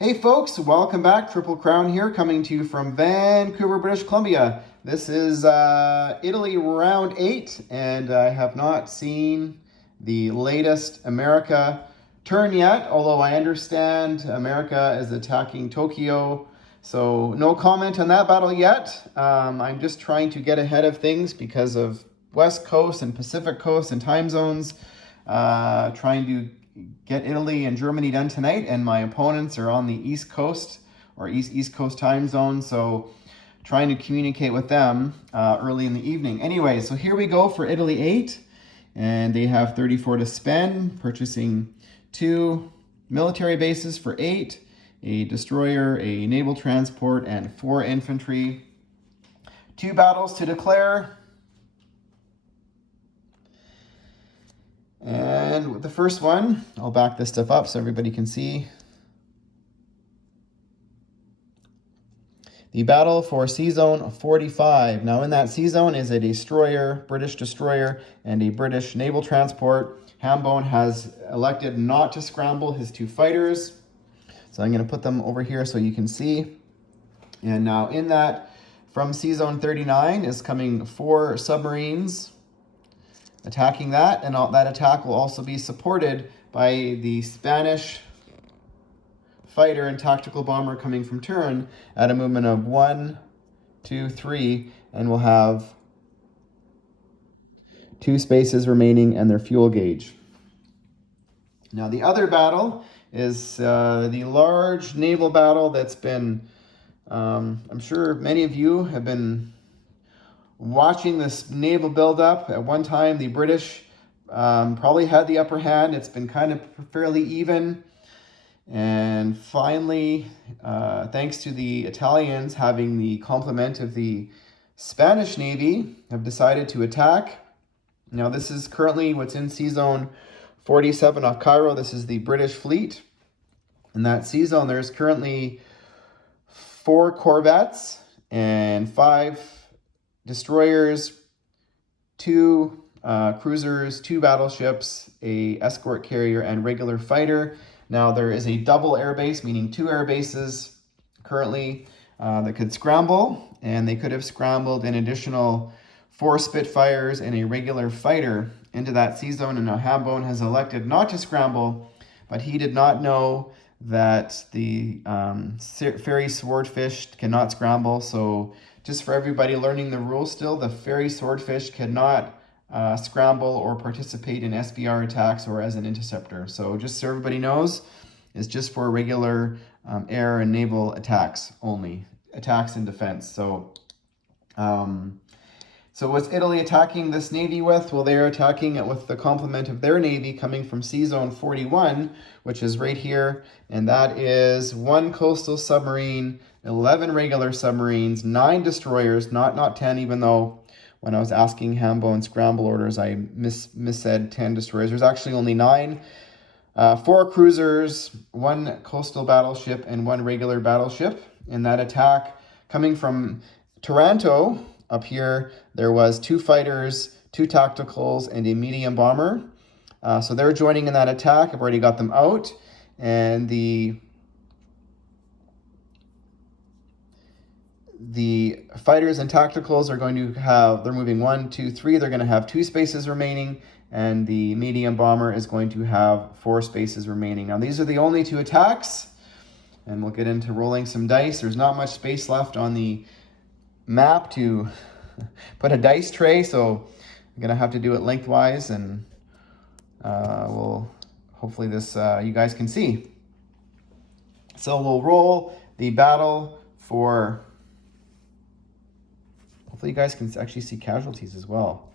Hey folks, welcome back. Triple Crown here, coming to you from Vancouver, British Columbia. This is Italy round 8, and I have not seen the latest America turn yet, although I understand America is attacking Tokyo. So no comment on that battle yet. I'm just trying to get ahead of things because of West Coast and Pacific Coast and time zones. Trying to get Italy and Germany done tonight, and my opponents are on the East Coast or East Coast time zone, so trying to communicate with them early in the evening. Anyway, so here we go for Italy 8, and they have 34 to spend, purchasing 2 military bases for 8, a destroyer, a naval transport, and 4 infantry. 2 battles to declare. And with the first one, I'll back this stuff up so everybody can see. The battle for Sea Zone 45. Now in that sea zone is a destroyer, British destroyer, and a British naval transport. Hambone has elected not to scramble his 2 fighters. So I'm going to put them over here so you can see. And now in that, from Sea Zone 39 is coming 4 submarines attacking that, and that attack will also be supported by the Spanish fighter and tactical bomber coming from Turin at a movement of 1, 2, 3, and will have 2 spaces remaining and their fuel gauge. Now the other battle is the large naval battle that's been, I'm sure many of you have been watching this naval buildup. At one time, the British probably had the upper hand. It's been kind of fairly even. And finally, thanks to the Italians having the complement of the Spanish Navy, have decided to attack. Now, this is currently what's in Sea Zone 47 off Cairo. This is the British fleet. In that sea zone, there's currently 4 corvettes and 5 destroyers, 2 cruisers, 2 battleships, a escort carrier, and regular fighter. Now there is a double airbase, meaning 2 air bases currently that could scramble, and they could have scrambled an additional 4 Spitfires and a regular fighter into that sea zone. And now Hambone has elected not to scramble, but he did not know that the ferry Swordfish cannot scramble. So just for everybody learning the rules still, the ferry Swordfish cannot scramble or participate in SBR attacks or as an interceptor. So just so everybody knows, it's just for regular air and naval attacks only, attacks and defense. So what's Italy attacking this navy with? Well, they're attacking it with the complement of their navy coming from Sea Zone 41, which is right here, and that is 1 coastal submarine, 11 regular submarines, 9 destroyers, not 10, even though when I was asking Hambone scramble orders, I missaid 10 destroyers. There's actually only 9. 4 cruisers, 1 coastal battleship, and 1 regular battleship. In that attack, coming from Taranto, up here, there was 2 fighters, 2 tacticals, and a medium bomber. So they're joining in that attack. I've already got them out. And the fighters and tacticals are going to have, they're moving 1, 2, 3. They're going to have 2 spaces remaining. And the medium bomber is going to have 4 spaces remaining. Now, these are the only 2 attacks. And we'll get into rolling some dice. There's not much space left on the map to put a dice tray, so I'm gonna have to do it lengthwise, and we'll hopefully this you guys can see. So we'll roll the battle for, hopefully you guys can actually see casualties as well.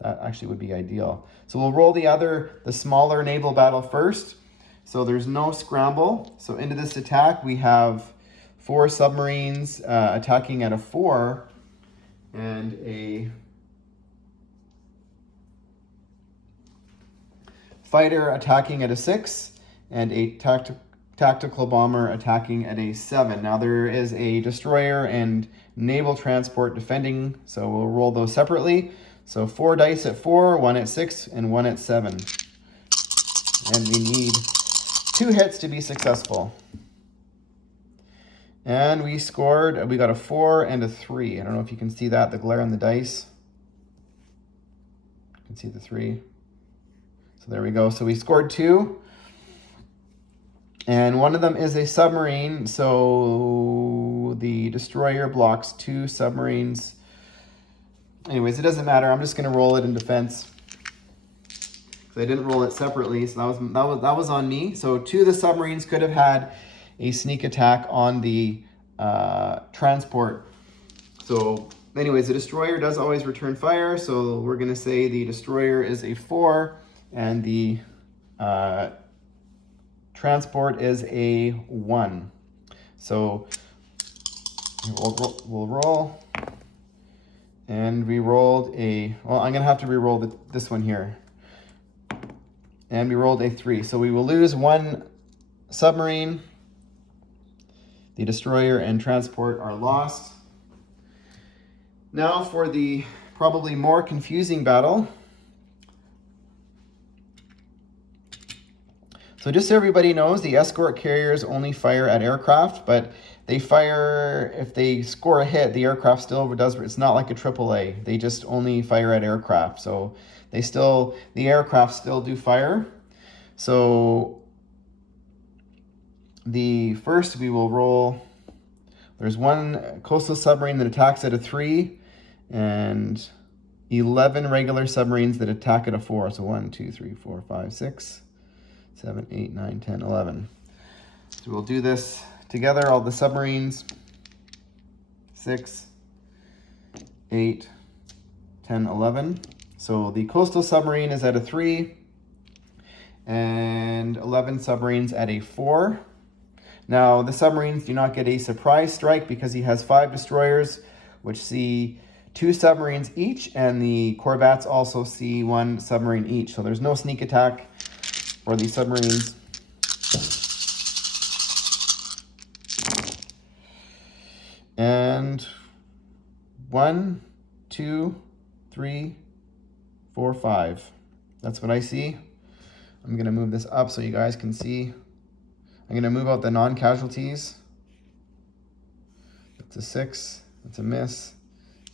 That actually would be ideal. So we'll roll the smaller naval battle first. So there's no scramble. So into this attack we have 4 submarines attacking at a 4, and a fighter attacking at a 6, and a tactical bomber attacking at a 7. Now there is a destroyer and naval transport defending, so we'll roll those separately. So 4 dice at 4, 1 at 6, and 1 at 7. And we need 2 hits to be successful. And we scored, we got a 4 and a 3. I don't know if you can see that, the glare on the dice. You can see the 3. So there we go. So we scored 2. And one of them is a submarine. So the destroyer blocks 2 submarines. Anyways, it doesn't matter. I'm just going to roll it in defense. I didn't roll it separately, so that was on me. So 2 of the submarines could have had a sneak attack on the transport. So anyways, the destroyer does always return fire, so we're going to say the destroyer is a 4 and the transport is a 1. So we'll roll. And we rolled a, well, I'm going to have to re-roll this one here. And we rolled a 3. So we will lose 1 submarine. The destroyer and transport are lost. Now for the probably more confusing battle. So just so everybody knows, the escort carriers only fire at aircraft, but they fire, if they score a hit, the aircraft still does, it's not like a AAA. They just only fire at aircraft. So the aircraft still do fire. So the first we will roll, there's 1 coastal submarine that attacks at a 3 and 11 regular submarines that attack at a 4. So 1, 2, 3, 4, 5, 6, 7, 8, 9, 10, 11. So we'll do this together, all the submarines. 6, 8, 10, 11. So the coastal submarine is at a 3 and 11 submarines at a 4. Now the submarines do not get a surprise strike because he has 5 destroyers, which see 2 submarines each, and the corvettes also see 1 submarine each. So there's no sneak attack for the submarines. And 1, 2, 3, 4, 5. That's what I see. I'm going to move this up so you guys can see. I'm going to move out the non-casualties. That's a 6. That's a miss,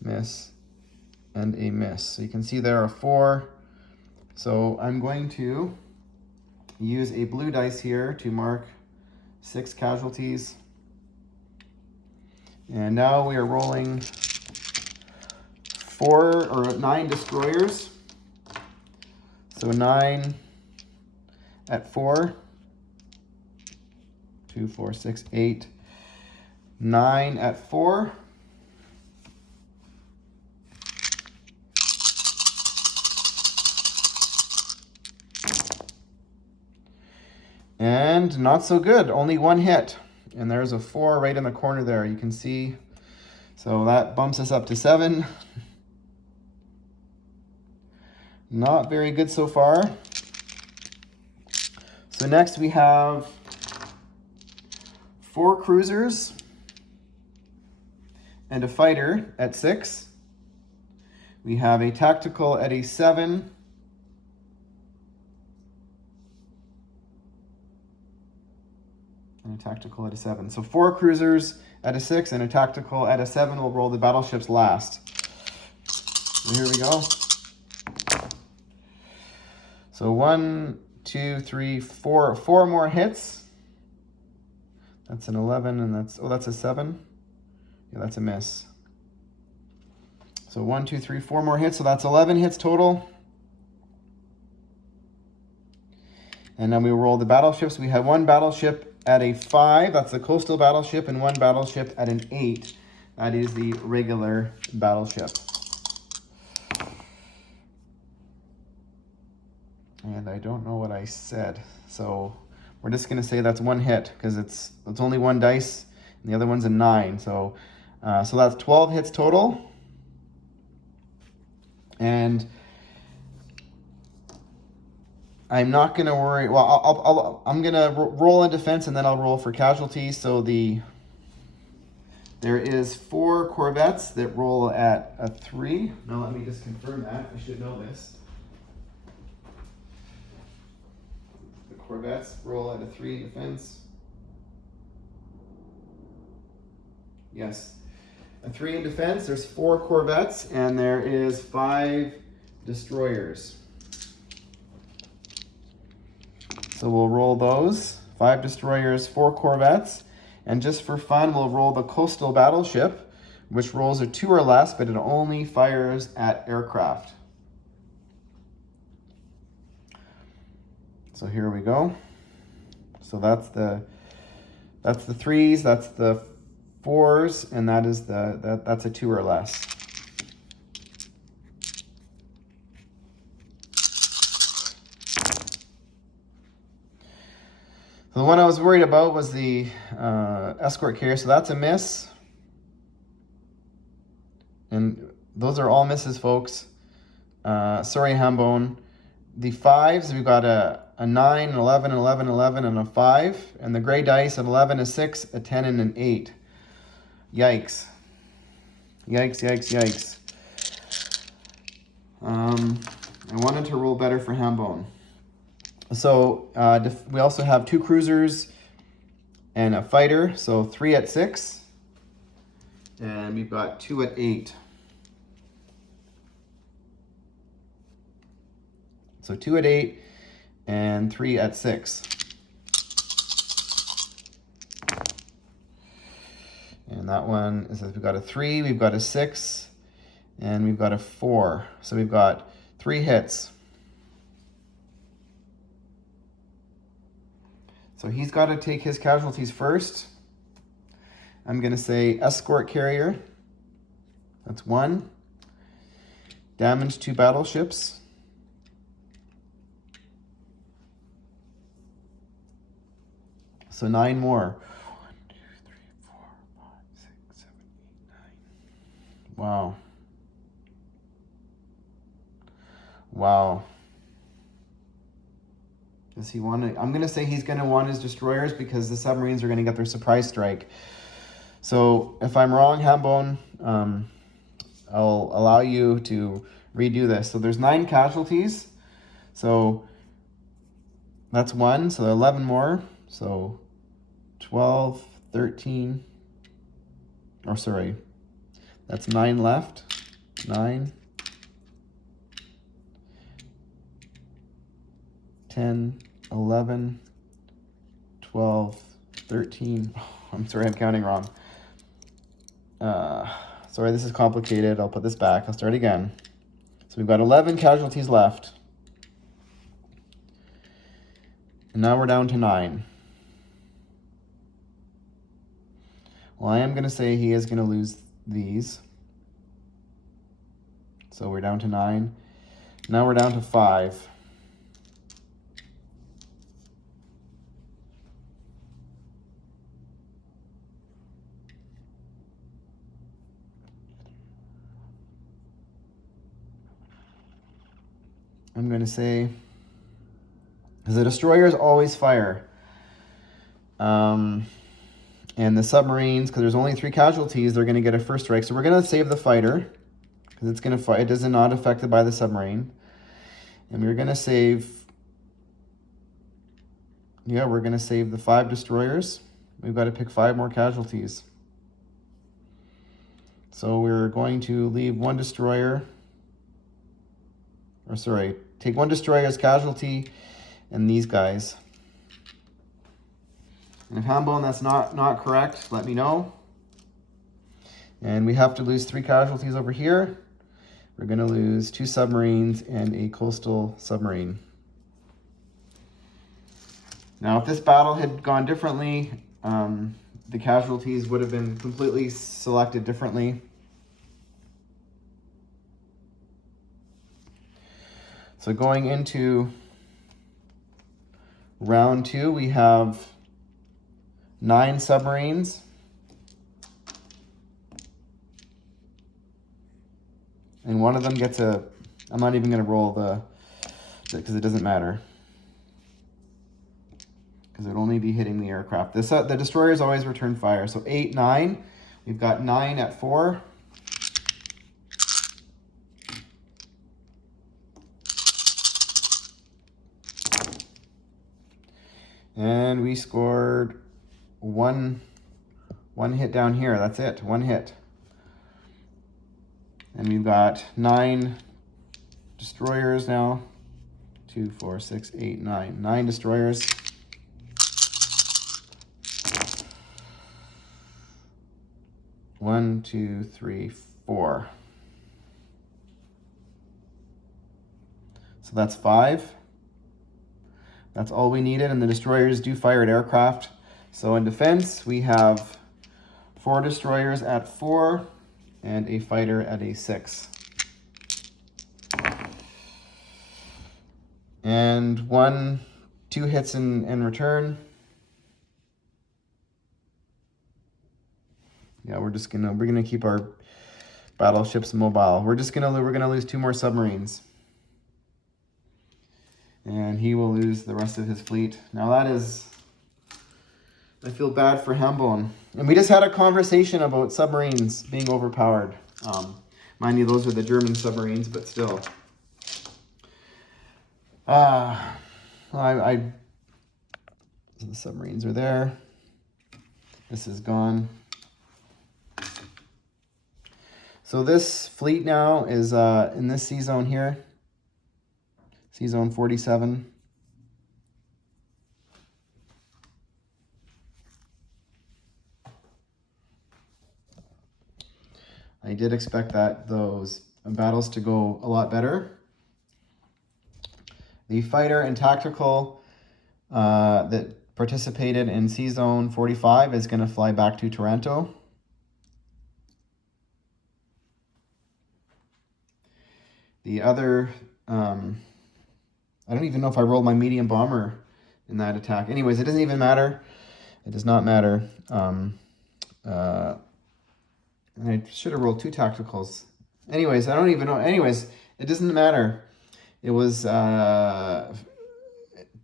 miss, and a miss. So you can see there are 4. So I'm going to use a blue dice here to mark 6 casualties. And now we are rolling 9 destroyers. So 9 at 4. 2, 4, 6, 8. 9 at 4. And not so good, only 1 hit. And there's a 4 right in the corner there, you can see. So that bumps us up to 7. Not very good so far. So next we have 4 cruisers and a fighter at 6. We have a tactical at a 7. And a tactical at a 7. So 4 cruisers at a 6 and a tactical at a 7. We'll roll the battleships last. So here we go. So 1, 2, 3, 4. 4 more hits. That's an 11, and that's a 7. Yeah, that's a miss. So 1, 2, 3, 4 more hits. So that's 11 hits total. And then we roll the battleships. We have 1 battleship at a 5. That's a coastal battleship, and 1 battleship at an 8. That is the regular battleship. And I don't know what I said. So we're just going to say that's 1 hit because it's only 1 dice and the other one's a 9. So that's 12 hits total. And I'm not going to worry. Well, I'm going to roll in defense and then I'll roll for casualties. So there is 4 corvettes that roll at a 3. Now let me just confirm that. I should know this. The corvettes roll at a 3 defense. Yes. A 3 in defense, there's 4 corvettes, and there is 5 destroyers. So we'll roll those. 5 destroyers, 4 corvettes. And just for fun, we'll roll the coastal battleship, which rolls a 2 or less, but it only fires at aircraft. So here we go. So that's the 3s, that's the 4s, and that is that's a 2 or less. So the one I was worried about was the escort carrier, so that's a miss. And those are all misses, folks. Sorry, Hambone. The 5s, we've got a 9, an 11, an 11, 11, and a 5. And the gray dice, an 11, a 6, a 10, and an 8. Yikes. Yikes, yikes, yikes. I wanted to roll better for Hambone. So we also have 2 cruisers and a fighter, so 3 at 6. And we've got 2 at 8. So 2 at 8 and 3 at 6. And that one is that we've got a 3, we've got a 6, and we've got a 4. So we've got 3 hits. So he's got to take his casualties first. I'm going to say escort carrier. That's 1. Damage 2 battleships. So 9 more. 1, 2, 3, 4, 5, 6, 7, 8, 9. Wow. Wow. Does he want to? I'm going to say he's going to want his destroyers because the submarines are going to get their surprise strike. So if I'm wrong, Hambone, I'll allow you to redo this. So there's 9 casualties. So that's 1. So 11 more. So 12, 13, or sorry, that's 9 left. 9, 10, 11, 12, 13. Oh, I'm sorry, I'm counting wrong. Sorry, this is complicated. I'll put this back. I'll start again. So we've got 11 casualties left. And now we're down to 9. Well, I am going to say he is going to lose these. So we're down to 9. Now we're down to 5. I'm going to say, because the destroyers always fire. And the submarines, because there's only 3 casualties, they're going to get a first strike. So we're going to save the fighter, because it's going to fight. It is not affected by the submarine. And we're going to save, we're going to save the 5 destroyers. We've got to pick 5 more casualties. So we're going to leave 1 destroyer, or sorry, take 1 destroyer as casualty, and these guys. And if Hambone, that's not correct, let me know. And we have to lose 3 casualties over here. We're going to lose 2 submarines and a coastal submarine. Now, if this battle had gone differently, the casualties would have been completely selected differently. So going into round 2, we have 9 submarines. And one of them gets a, I'm not even going to roll because it doesn't matter. Because it would only be hitting the aircraft. The destroyers always return fire. So 8, 9. We've got 9 at 4. And we scored one One hit down here. That's it. One hit. And we've got 9 destroyers now. 2, 4, 6, 8, 9. 9 destroyers. One, two, three, 4. So that's 5. That's all we needed, and the destroyers do fire at aircraft. So in defense, we have 4 destroyers at 4 and a fighter at a 6. And 2 hits in return. Yeah, we're gonna keep our battleships mobile. We're gonna lose 2 more submarines. And he will lose the rest of his fleet. Now that is, I feel bad for Hambone. And we just had a conversation about submarines being overpowered. Mind you, those are the German submarines, but still. The submarines are there. This is gone. So this fleet now is in this sea zone here. Sea zone 47. I did expect those battles to go a lot better. The fighter and tactical that participated in Sea Zone 45 is going to fly back to Taranto. The other, I don't even know if I rolled my medium bomber in that attack. Anyways, it doesn't even matter. It does not matter. I should have rolled 2 tacticals. Anyways, I don't even know. Anyways, it doesn't matter. It was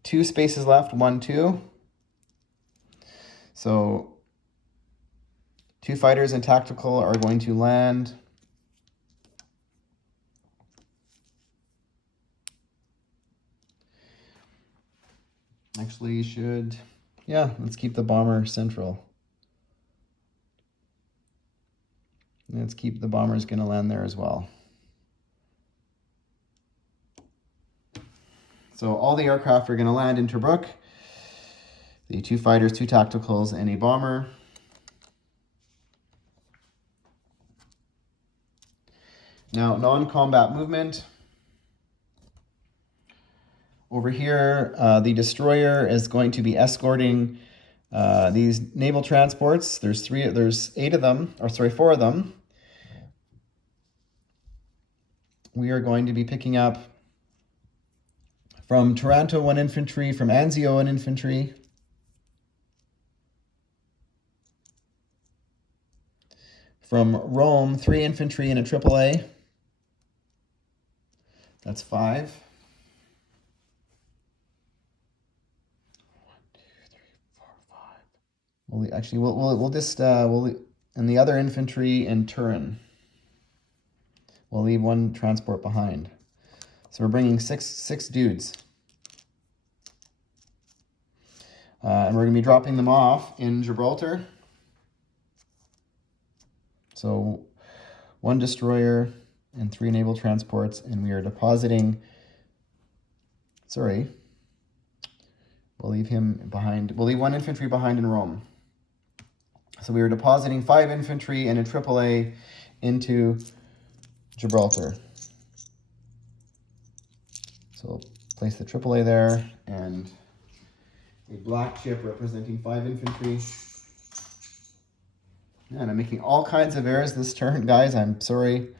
2 spaces left, 1, 2. So 2 fighters and tactical are going to land. Actually, let's keep the bomber central. Let's keep the bomber's going to land there as well. So all the aircraft are going to land in Tobruk. The 2 fighters, 2 tacticals, and a bomber. Now, non-combat movement. Over here, the destroyer is going to be escorting these naval transports. There's 8 of them, 4 of them. We are going to be picking up from Taranto 1 infantry, from Anzio 1 infantry. From Rome, 3 infantry and a AAA. That's 5. 1, 2, 3, 4, 5. And the other infantry in Turin. We'll leave 1 transport behind. So we're bringing six dudes. And we're going to be dropping them off in Gibraltar. So 1 destroyer and 3 naval transports, and we are depositing, we'll leave him behind. We'll leave 1 infantry behind in Rome. So we are depositing 5 infantry and a AAA into Gibraltar. So we'll place the AAA there and a black ship representing 5 infantry. And I'm making all kinds of errors this turn, guys. I'm sorry.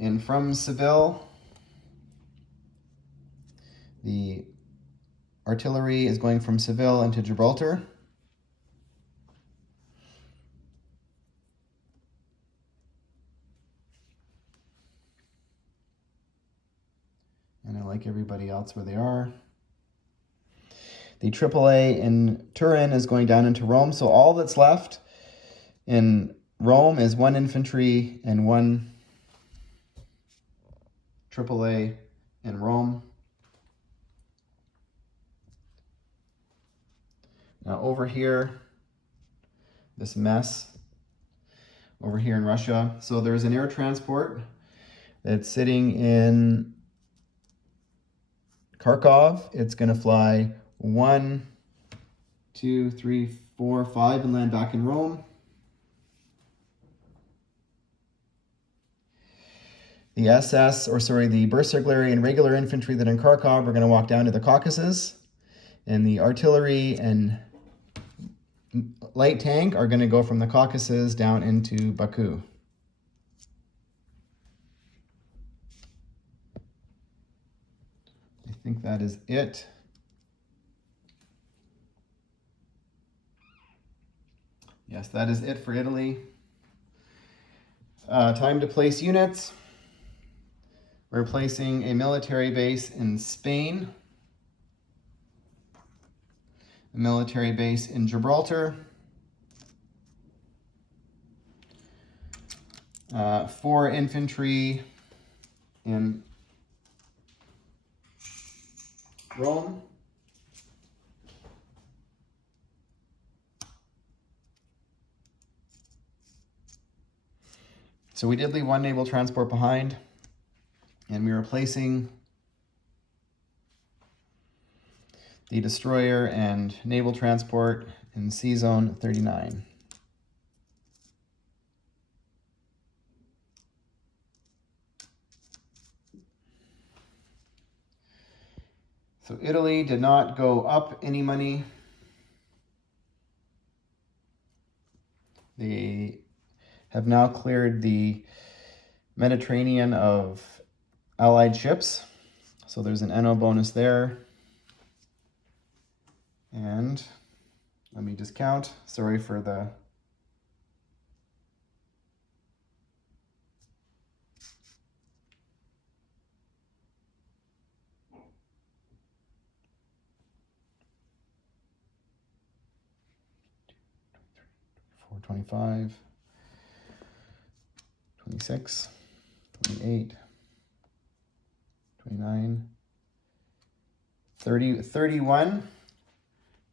And from Seville, the artillery is going from Seville into Gibraltar. And I like everybody else where they are. The AAA in Turin is going down into Rome. So all that's left in Rome is 1 infantry and 1 AAA in Rome. Now over here, this mess over here in Russia. So there's an air transport that's sitting in Kharkov. It's going to fly 1, 2, 3, 4, 5 and land back in Rome. The the burst artillery and regular infantry that are in Kharkov are going to walk down to the Caucasus, and the artillery and light tank are going to go from the Caucasus down into Baku. I think that is it. Yes, that is it for Italy. Time to place units. We're placing a military base in Spain, a military base in Gibraltar, 4 infantry in Rome, so we did leave 1 naval transport behind, and we were placing the destroyer and naval transport in Sea Zone 39. So Italy did not go up any money. They have now cleared the Mediterranean of Allied ships. So there's an NO bonus there. And let me just count. Sorry for the $425, 26, 28, 29, 30, 31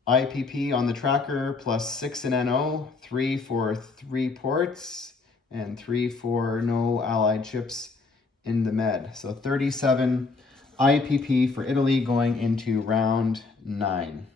IPP on the tracker, plus 6 in NO, 3 for 3 ports, and 3 for no Allied ships in the Med. So 37 IPP for Italy going into round 9.